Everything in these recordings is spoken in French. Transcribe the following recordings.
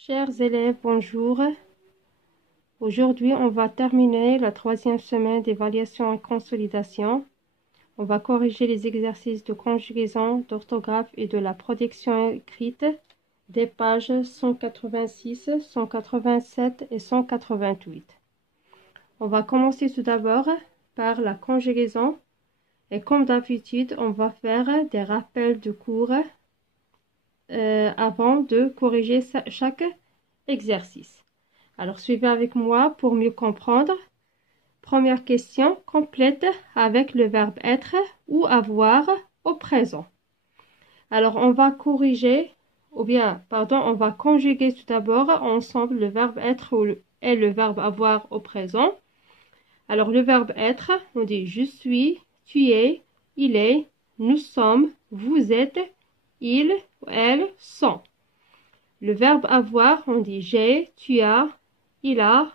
Chers élèves, bonjour. Aujourd'hui, on va terminer la 3e semaine d'évaluation et consolidation. On va corriger les exercices de conjugaison, d'orthographe et de la production écrite des pages 186, 187 et 188. On va commencer tout d'abord par la conjugaison. Et comme d'habitude, on va faire des rappels de cours avant de corriger chaque exercice. Alors, suivez avec moi pour mieux comprendre. Première question, complète avec le verbe être ou avoir au présent. Alors, on va corriger, on va conjuguer tout d'abord ensemble le verbe être et le verbe avoir au présent. Alors, le verbe être, on dit je suis, tu es, il est, nous sommes, vous êtes, ils, elles sont. Le verbe avoir, on dit j'ai, tu as, il a,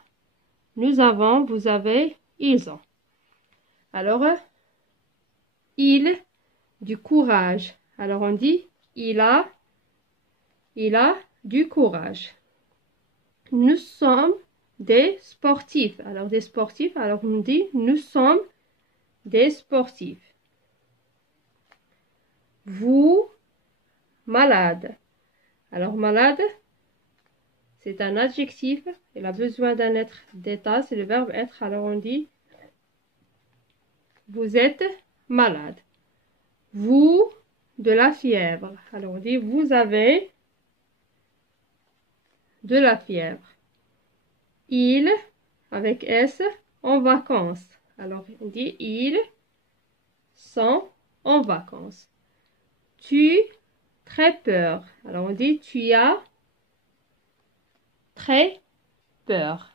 nous avons, vous avez, ils ont. Alors, il, du courage. Alors, on dit il a du courage. Nous sommes des sportifs. Alors, des sportifs, alors on dit nous sommes des sportifs. Vous, malade. Alors, malade, c'est un adjectif. Il a besoin d'un être d'état. C'est le verbe être. Alors, on dit vous êtes malade. Vous, de la fièvre. Alors, on dit vous avez de la fièvre. Il, avec S, en vacances. Alors, on dit ils sont en vacances. Tu, très peur. Alors, on dit tu as très peur.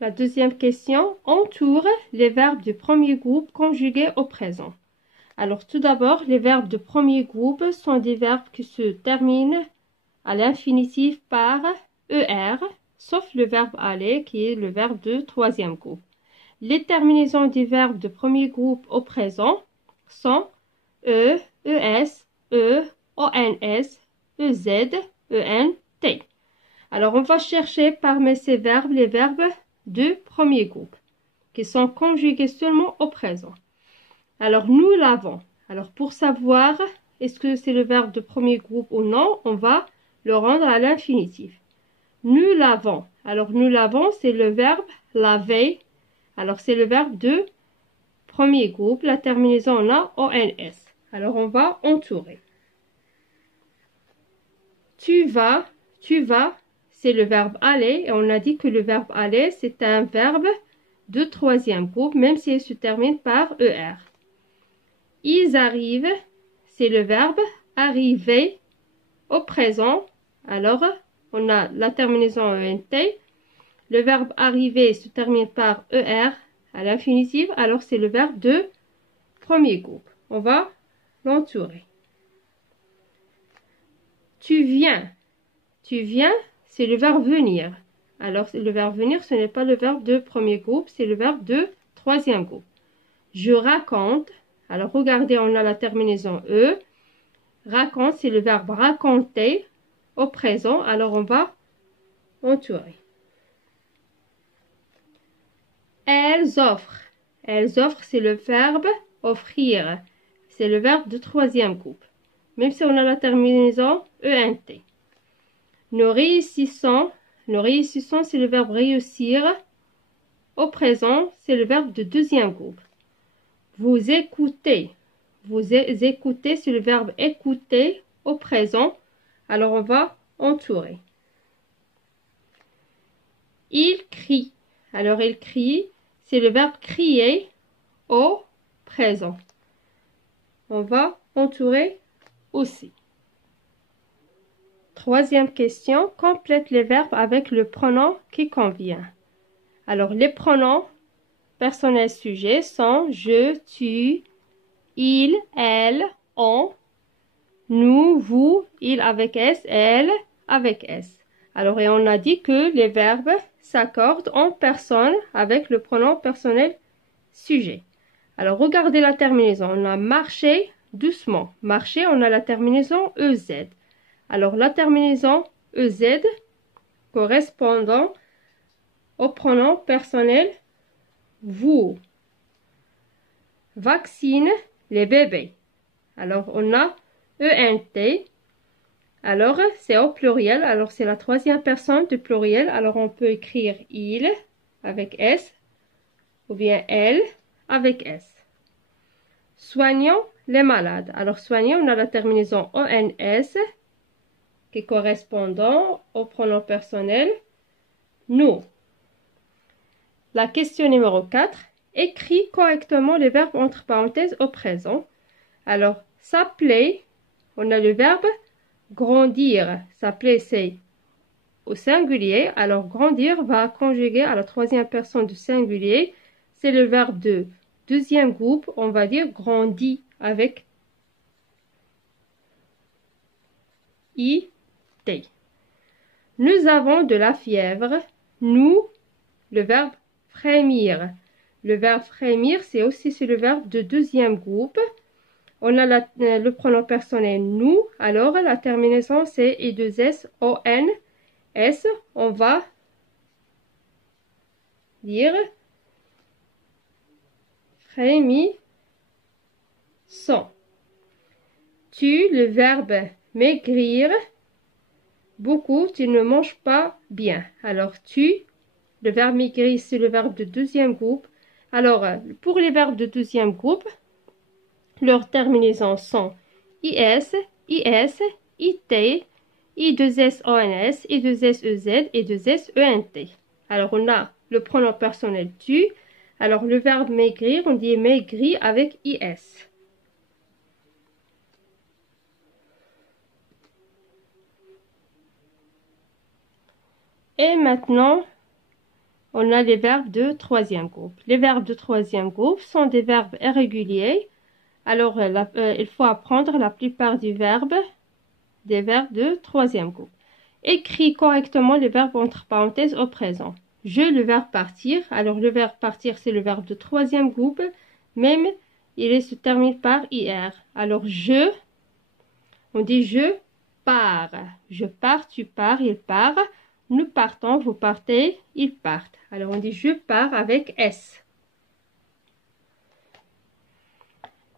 La deuxième question, entoure les verbes du premier groupe conjugués au présent. Alors, tout d'abord, les verbes de premier groupe sont des verbes qui se terminent à l'infinitif par ER, sauf le verbe aller qui est le verbe de troisième groupe. Les terminaisons des verbes de premier groupe au présent sont E, ES, E, ONS, EZ, ENT. Alors, on va chercher parmi ces verbes les verbes de premier groupe qui sont conjugués seulement au présent. Alors, nous l'avons. Alors, pour savoir est-ce que c'est le verbe de premier groupe ou non, on va le rendre à l'infinitif. Nous l'avons. Alors, nous l'avons, c'est le verbe laver. Alors, c'est le verbe de premier groupe. La terminaison, on a ONS. Alors, on va entourer. Tu vas, c'est le verbe aller. Et on a dit que le verbe aller, c'est un verbe de troisième groupe, même s'il se termine par ER. Ils arrivent, c'est le verbe arriver au présent. Alors, on a la terminaison ENT. Le verbe arriver se termine par ER à l'infinitif. Alors, c'est le verbe de premier groupe. On va l'entourer. Tu viens, c'est le verbe venir. Alors, le verbe venir, ce n'est pas le verbe de premier groupe, c'est le verbe de troisième groupe. Je raconte. Alors, regardez, on a la terminaison E. Raconte, c'est le verbe raconter au présent. Alors, on va entourer. Elles offrent. Elles offrent, c'est le verbe offrir. C'est le verbe de troisième groupe. Même si on a la terminaison ENT. Nous réussissons, c'est le verbe réussir. Au présent, c'est le verbe de deuxième groupe. Vous écoutez, c'est le verbe écouter au présent. Alors, on va entourer. Il crie. Alors, il crie, c'est le verbe crier au présent. On va entourer aussi. Troisième question, complète les verbes avec le pronom qui convient. Alors, les pronoms personnels sujets sont je, tu, il, elle, on, nous, vous, il avec S, elle avec S. Alors, et on a dit que les verbes s'accordent en personne avec le pronom personnel sujet. Alors, regardez la terminaison. On a marché, doucement. Marcher, on a la terminaison EZ. Alors, la terminaison EZ correspondant au pronom personnel vous. Vaccine les bébés. Alors, on a ENT. Alors, c'est au pluriel. Alors, c'est la troisième personne du pluriel. Alors, on peut écrire il avec S ou bien elle avec S. Soignons les malades. Alors, soignons, on a la terminaison ONS qui est correspondant au pronom personnel nous. La question numéro 4. Écris correctement les verbes entre parenthèses au présent. Alors, s'appeler, on a le verbe grandir. S'appeler, c'est au singulier. Alors, grandir va conjuguer à la troisième personne du singulier. C'est le verbe de deuxième groupe. On va dire grandi avec IT. Nous avons de la fièvre. Nous, le verbe frémir. Le verbe frémir, c'est aussi le verbe de deuxième groupe. On a le pronom personnel nous. Alors, la terminaison, c'est I2SONS. On va dire frémissant. Tu, le verbe maigrir. Beaucoup, tu ne manges pas bien. Alors, tu, le verbe maigrir, c'est le verbe de deuxième groupe. Alors, pour les verbes de deuxième groupe, leurs terminaisons sont IS, IS, IT, I2SONS, I2SEZ et I2SENT. Alors, on a le pronom personnel tu. Alors, le verbe maigrir, on dit maigri avec IS. Et maintenant, on a les verbes de troisième groupe. Les verbes de troisième groupe sont des verbes irréguliers. Alors, il faut apprendre la plupart des verbes de troisième groupe. Écris correctement les verbes entre parenthèses au présent. Je, le verbe partir. Alors, le verbe partir, c'est le verbe de troisième groupe. Même, il se termine par IR. Alors, je, on dit je pars. Je pars, tu pars, il part. Nous partons, vous partez, ils partent. Alors, on dit je pars avec S.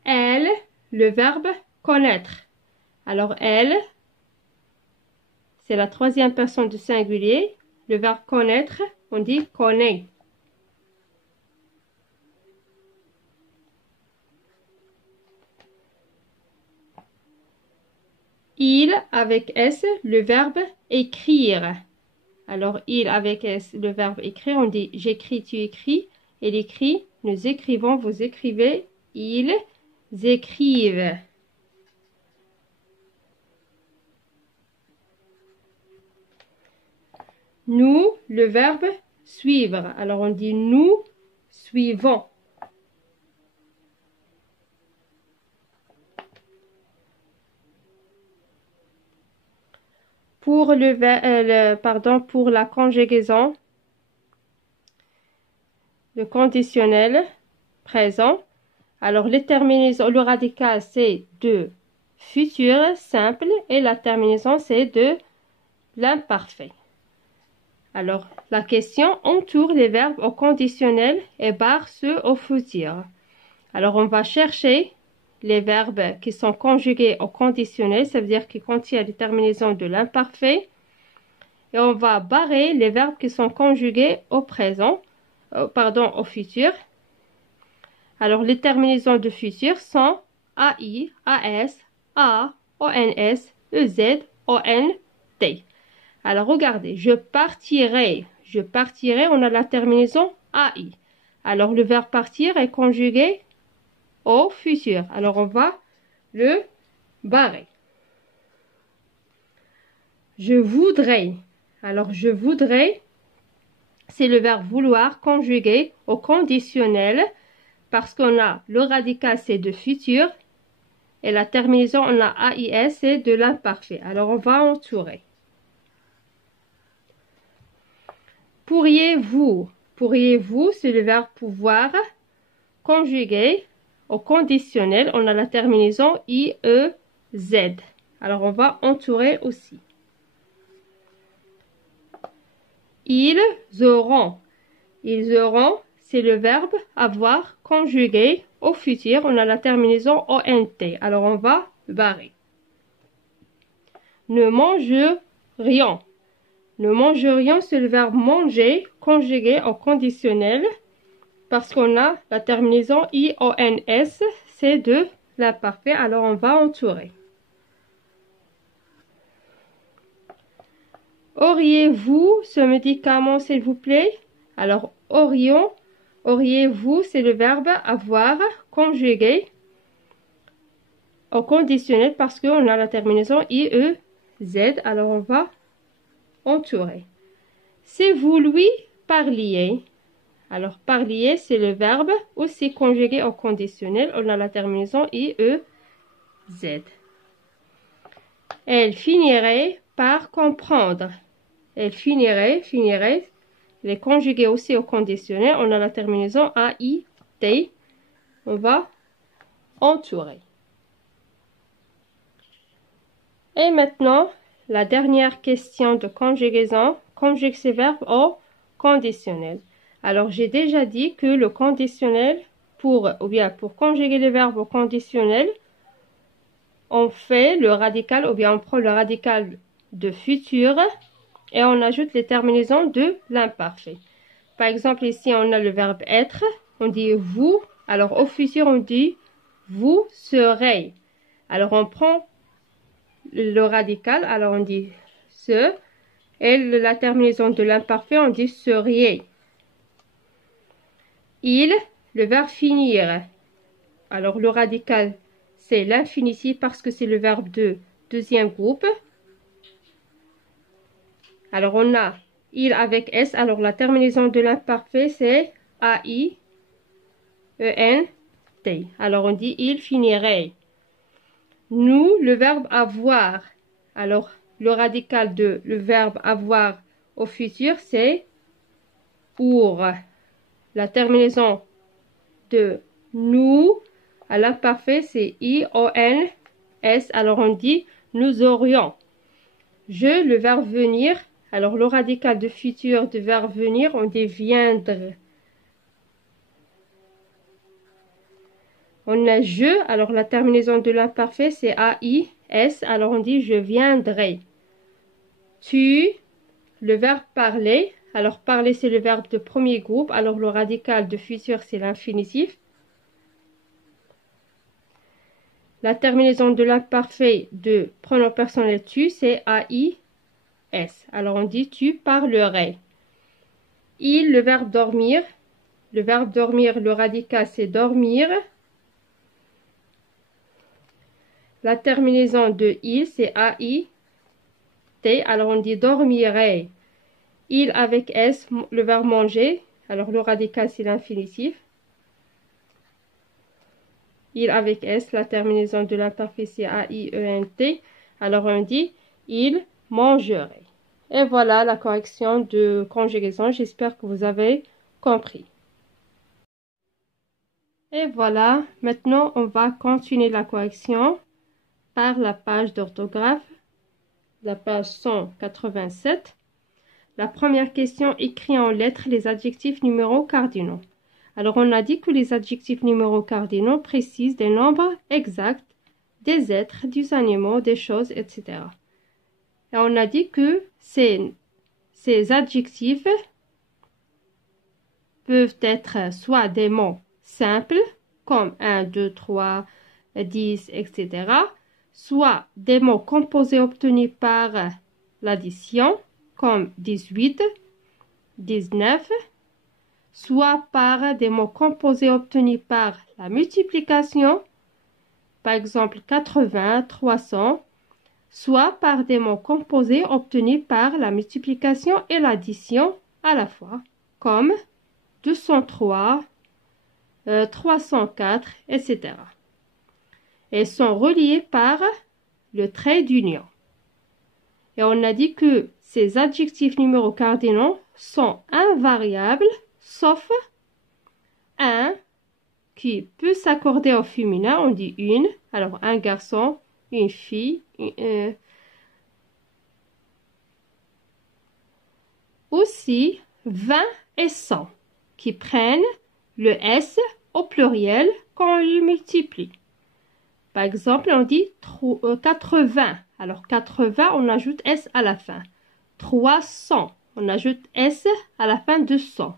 Elle, le verbe connaître. Alors, elle, c'est la troisième personne du singulier. Le verbe connaître, on dit connaît. Il, avec S, le verbe écrire. Alors, il avec S, le verbe écrire, on dit j'écris, tu écris. Il écrit, nous écrivons, vous écrivez. Ils écrivent. Nous, le verbe suivre. Alors, on dit nous suivons. Pour pour la conjugaison, le conditionnel présent. Alors, les terminaisons, le radical, c'est de futur simple et la terminaison, c'est de l'imparfait. Alors, la question entoure les verbes au conditionnel et barre ceux au futur. Alors, on va chercher les verbes qui sont conjugués au conditionnel, ça veut dire qu'ils contiennent les terminaisons de l'imparfait. Et on va barrer les verbes qui sont conjugués au présent, au futur. Alors, les terminaisons de futur sont AI, AS, A, ONS, EZ, ONT. Alors, regardez, je partirai. Je partirai, on a la terminaison AI. Alors, le verbe partir est conjugué au futur. Alors, on va le barrer. Je voudrais. Alors, je voudrais, c'est le verbe vouloir conjugué au conditionnel parce qu'on a le radical, c'est de futur et la terminaison, on a AIS, c'est de l'imparfait. Alors, on va entourer. Pourriez-vous. Pourriez-vous, c'est le verbe pouvoir conjugué Au conditionnel, on a la terminaison IEZ. Alors, on va entourer aussi. Ils auront. Ils auront, c'est le verbe avoir conjugué au futur. On a la terminaison ONT. Alors, on va barrer. Ne mangerions. Ne mangerions, c'est le verbe manger conjugué au conditionnel parce qu'on a la terminaison IONS, c'est de l'imparfait. Alors, on va entourer. Auriez-vous ce médicament, s'il vous plaît? Alors, auriez-vous, c'est le verbe avoir conjugué au conditionnel parce qu'on a la terminaison IEZ. Alors, on va entourer. Si vous lui parliez. Alors, parliez, c'est le verbe aussi conjugué au conditionnel. On a la terminaison IEZ. Elle finirait par comprendre. Elle finirait, elle est conjuguée aussi au conditionnel. On a la terminaison AIT. On va entourer. Et maintenant, la dernière question de conjugaison. Conjugue ces verbes au conditionnel. Alors, j'ai déjà dit que le conditionnel, pour conjuguer les verbes au conditionnel, on fait le radical, ou bien on prend le radical de futur et on ajoute les terminaisons de l'imparfait. Par exemple, ici, on a le verbe être. On dit vous. Alors, au futur, on dit vous serez. Alors, on prend le radical. Alors, on dit ce. Et la terminaison de l'imparfait, on dit seriez. Il, le verbe finir. Alors, le radical, c'est l'infinitif parce que c'est le verbe de deuxième groupe. Alors, on a il avec S. Alors, la terminaison de l'imparfait, c'est A-I-E-N-T. Alors, on dit il finirait. Nous, le verbe avoir. Alors, le radical de le verbe avoir au futur, c'est pour. La terminaison de nous à l'imparfait, c'est I-O-N-S. Alors, on dit nous aurions. Je, le verbe venir. Alors, le radical de futur du verbe venir, on dit viendre. On a je. Alors, la terminaison de l'imparfait, c'est A-I-S. Alors, on dit je viendrai. Tu, le verbe parler. Alors, parler, c'est le verbe de premier groupe. Alors, le radical de futur, c'est l'infinitif. La terminaison de l'imparfait de pronom personnel tu, c'est A-I-S. Alors, on dit tu parlerais. Il, le verbe dormir. Le verbe dormir, le radical, c'est dormir. La terminaison de il, c'est A-I-T. Alors, on dit dormirait. Il avec S, le verbe manger. Alors, le radical, c'est l'infinitif. Il avec S, la terminaison de l'imparfait, c'est A-I-E-N-T. Alors, on dit il mangerait. Et voilà la correction de conjugaison. J'espère que vous avez compris. Et voilà, maintenant, on va continuer la correction par la page d'orthographe, la page 187. La première question écrit en lettres les adjectifs numéros cardinaux. Alors, on a dit que les adjectifs numéros cardinaux précisent des nombres exacts, des êtres, des animaux, des choses, etc. Et on a dit que ces adjectifs peuvent être soit des mots simples, comme 1, 2, 3, 10, etc., soit des mots composés obtenus par l'addition, comme 18, 19, soit par des mots composés obtenus par la multiplication, par exemple 80, 300, soit par des mots composés obtenus par la multiplication et l'addition à la fois, comme 203, 304, etc. Et sont reliés par le trait d'union. Et on a dit que ces adjectifs numéros cardinaux sont invariables, sauf 1, qui peut s'accorder au féminin, on dit une. Alors, un garçon, une fille. Aussi, 20 et 100 qui prennent le S au pluriel quand on les multiplie. Par exemple, on dit 80. Alors, 80, on ajoute S à la fin. 300, on ajoute S à la fin de 100.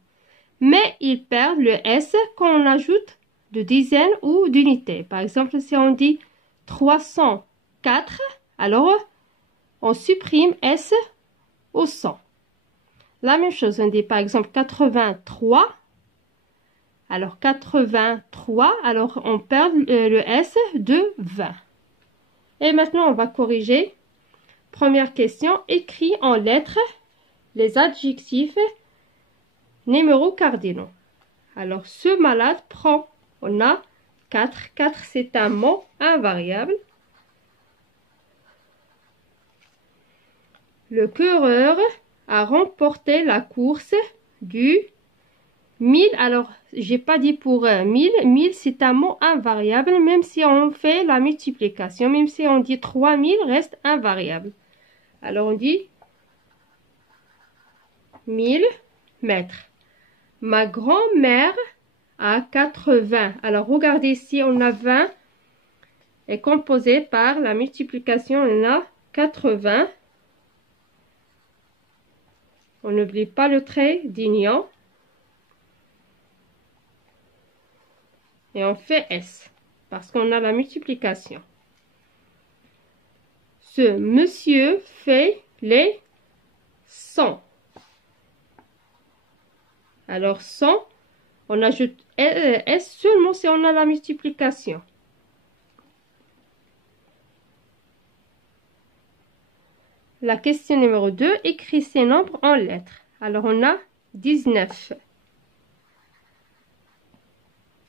Mais ils perdent le S quand on ajoute de dizaines ou d'unités. Par exemple, si on dit 304, alors on supprime S au 100. La même chose, on dit par exemple 83. Alors 83, alors on perd le S de 20. Et maintenant, on va corriger. Première question, écrit en lettres les adjectifs numéros cardinaux. Alors, ce malade prend, on a 4. 4, c'est un mot invariable. Le coureur a remporté la course du 1000. Alors, j'ai pas dit pour 1000. 1000, c'est un mot invariable, même si on fait la multiplication. Même si on dit 3000, reste invariable. Alors, on dit 1000 mètres. Ma grand-mère a 80. Alors, regardez ici, on a 20 est composé par la multiplication, on a 80. On n'oublie pas le trait d'union. Et on fait S, parce qu'on a la multiplication. Ce monsieur fait les 100. Alors 100, on ajoute S seulement si on a la multiplication. La question numéro 2, écrit ces nombres en lettres. Alors on a 19.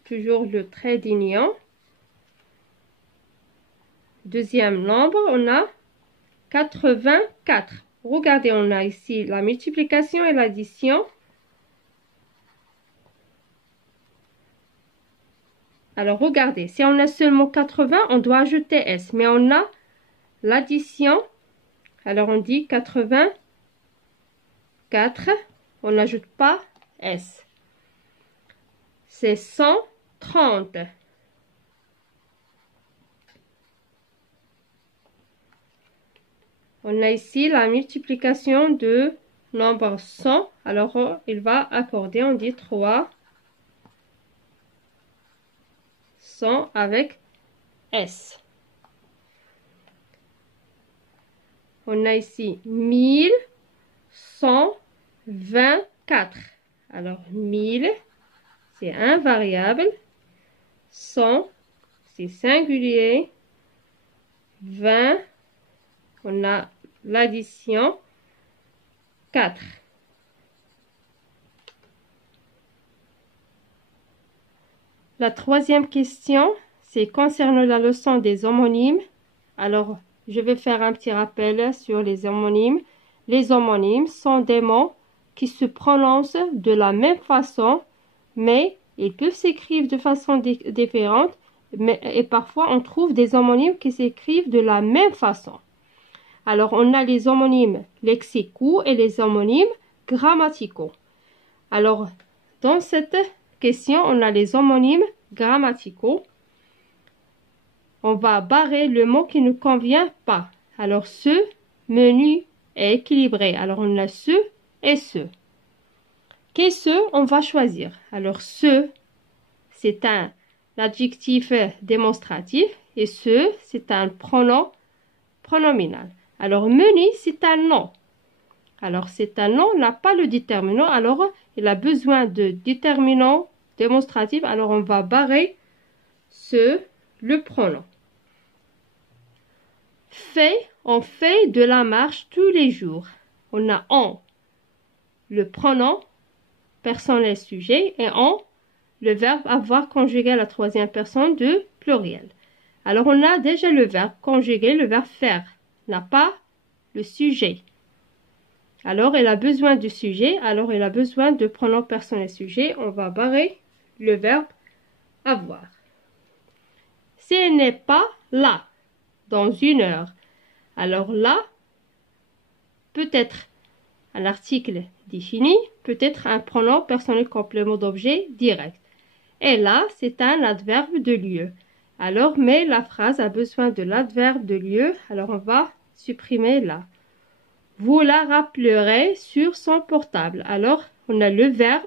Toujours le trait d'union. Deuxième nombre, on a 84. Regardez, on a ici la multiplication et l'addition. Alors, regardez, si on a seulement 80, on doit ajouter S. Mais on a l'addition. Alors, on dit 84. On n'ajoute pas S. C'est 130. On a ici la multiplication de nombre 100. Alors, il va accorder, on dit 3. 100 avec S. On a ici 1124. Alors, 1000, c'est invariable. 100, c'est singulier. 20, on a l'addition. 4. La troisième question, c'est concernant la leçon des homonymes. Alors, je vais faire un petit rappel sur les homonymes. Les homonymes sont des mots qui se prononcent de la même façon, mais ils peuvent s'écrire de façon différente. Et parfois, on trouve des homonymes qui s'écrivent de la même façon. Alors, on a les homonymes lexicaux et les homonymes grammaticaux. Alors, dans cette question, on a les homonymes grammaticaux. On va barrer le mot qui ne convient pas. Alors, ce menu est équilibré. Alors, on a ce et ce. Qu'est-ce que on va choisir? Alors, ce, c'est un adjectif démonstratif et ce, c'est un pronom pronominal. Alors, menu, c'est un nom. Alors, c'est un nom, n'a pas le déterminant. Alors, il a besoin de déterminant démonstratif. Alors, on va barrer le pronom. Fait, on fait de la marche tous les jours. On a on, le pronom personnel sujet, et on, le verbe avoir conjugué à la troisième personne de pluriel. Alors, on a déjà le verbe conjugué, le verbe faire, n'a pas le sujet. Alors, elle a besoin de sujet, alors elle a besoin de pronom personnel sujet. On va barrer le verbe avoir. Ce n'est pas là, dans 1 heure. Alors là, peut-être un article défini, peut-être un pronom personnel complément d'objet direct. Et là, c'est un adverbe de lieu. Alors, mais la phrase a besoin de l'adverbe de lieu, alors on va supprimer là. Vous la rappellerez sur son portable. Alors, on a le verbe,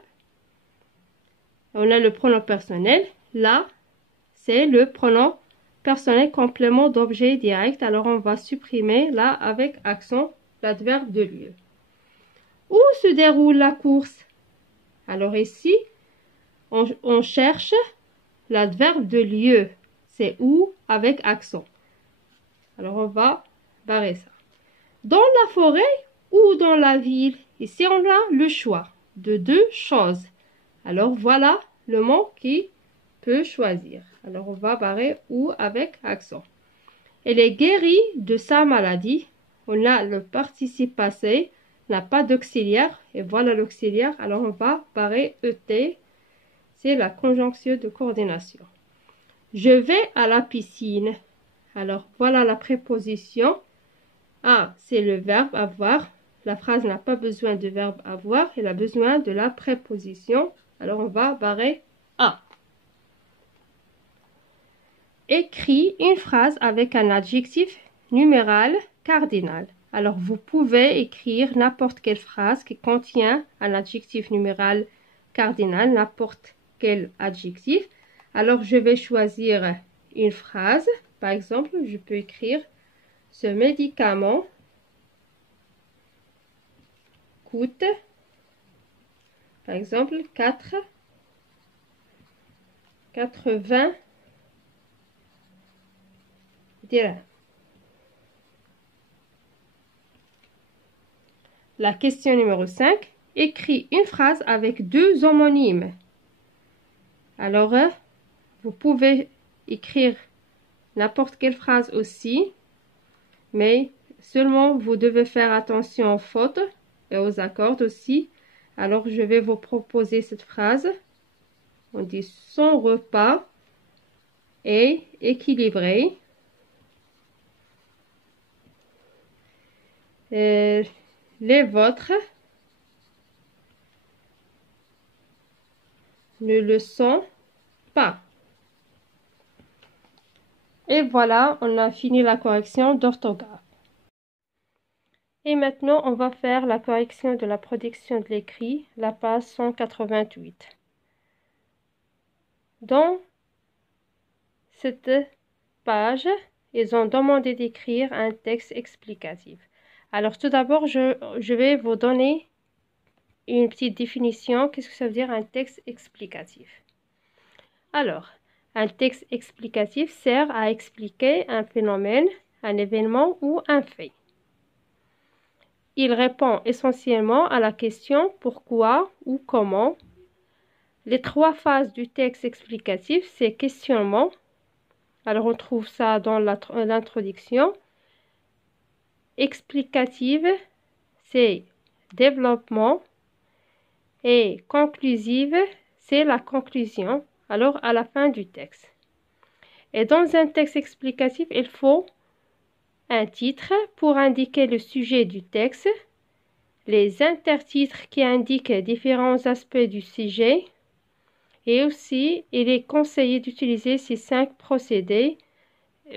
on a le pronom personnel. Là, c'est le pronom personnel complément d'objet direct. Alors, on va supprimer là avec accent l'adverbe de lieu. Où se déroule la course? Alors ici, on cherche l'adverbe de lieu. C'est où avec accent. Alors, on va barrer ça. Dans la forêt ou dans la ville? Ici, on a le choix de 2 choses. Alors, voilà le mot qui peut choisir. Alors, on va barrer ou avec accent. Elle est guérie de sa maladie. On a le participe passé, n'a pas d'auxiliaire. Et voilà l'auxiliaire. Alors, on va barrer ET. C'est la conjonction de coordination. Je vais à la piscine. Alors, voilà la préposition. Ah, c'est le verbe avoir. La phrase n'a pas besoin de verbe avoir. Elle a besoin de la préposition. Alors, on va barrer A. Écris une phrase avec un adjectif numéral cardinal. Alors, vous pouvez écrire n'importe quelle phrase qui contient un adjectif numéral cardinal, n'importe quel adjectif. Alors, je vais choisir une phrase. Par exemple, je peux écrire ce médicament coûte, par exemple, 80 dirhams. La question numéro 5. Écris une phrase avec 2 homonymes. Alors, vous pouvez écrire n'importe quelle phrase aussi, mais seulement vous devez faire attention aux fautes et aux accords aussi. Alors, je vais vous proposer cette phrase. On dit son repas est équilibré. Les vôtres ne le sont pas. Et voilà, on a fini la correction d'orthographe. Et maintenant, on va faire la correction de la production de l'écrit, la page 188. Dans cette page, ils ont demandé d'écrire un texte explicatif. Alors, tout d'abord, je vais vous donner une petite définition. Qu'est-ce que ça veut dire un texte explicatif? Alors, un texte explicatif sert à expliquer un phénomène, un événement ou un fait. Il répond essentiellement à la question pourquoi ou comment. Les 3 phases du texte explicatif, c'est questionnement. Alors, on trouve ça dans l'introduction. Explicative, c'est développement. Et conclusive, c'est la conclusion. Alors, à la fin du texte. Et dans un texte explicatif, il faut un titre pour indiquer le sujet du texte, les intertitres qui indiquent différents aspects du sujet, et aussi, il est conseillé d'utiliser ces 5 procédés,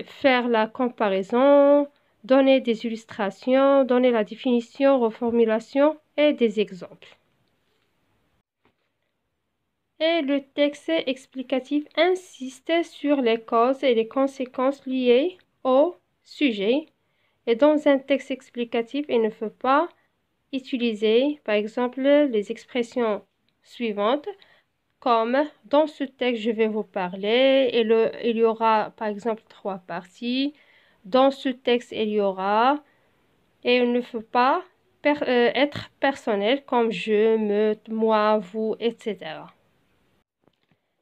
faire la comparaison, donner des illustrations, donner la définition, reformulation et des exemples. Et le texte explicatif insiste sur les causes et les conséquences liées au sujet. Et dans un texte explicatif, il ne faut pas utiliser, par exemple, les expressions suivantes, comme dans ce texte, je vais vous parler, et il y aura, par exemple, 3 parties. Dans ce texte, il y aura, et il ne faut pas être personnel, comme je, me, moi, vous, etc.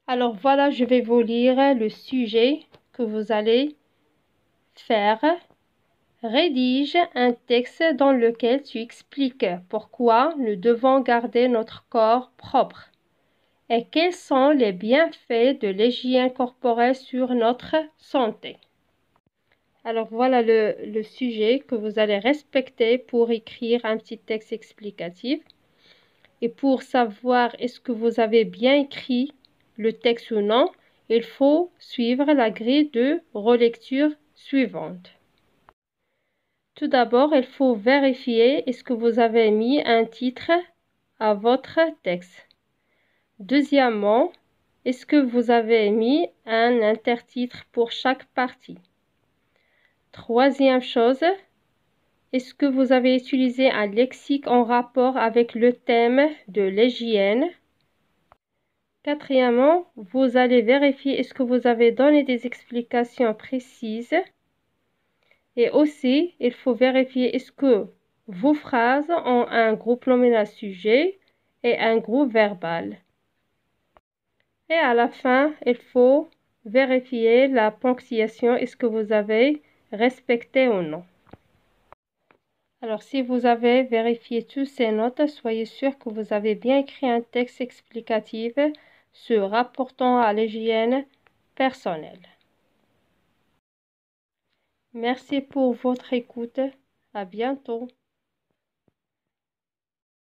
Alors voilà, je vais vous lire le sujet que vous allez faire. Rédige un texte dans lequel tu expliques pourquoi nous devons garder notre corps propre et quels sont les bienfaits de l'hygiène corporelle sur notre santé. Alors voilà le sujet que vous allez respecter pour écrire un petit texte explicatif. Et pour savoir est-ce que vous avez bien écrit le texte ou non, il faut suivre la grille de relecture suivante. Tout d'abord, il faut vérifier est-ce que vous avez mis un titre à votre texte. Deuxièmement, est-ce que vous avez mis un intertitre pour chaque partie? Troisième chose, est-ce que vous avez utilisé un lexique en rapport avec le thème de l'hygiène? Quatrièmement, vous allez vérifier est-ce que vous avez donné des explications précises. Et aussi, il faut vérifier est-ce que vos phrases ont un groupe nominal sujet et un groupe verbal. Et à la fin, il faut vérifier la ponctuation, est-ce que vous avez respecté ou non. Alors, si vous avez vérifié toutes ces notes, soyez sûr que vous avez bien écrit un texte explicatif se rapportant à l'hygiène personnelle. Merci pour votre écoute. À bientôt.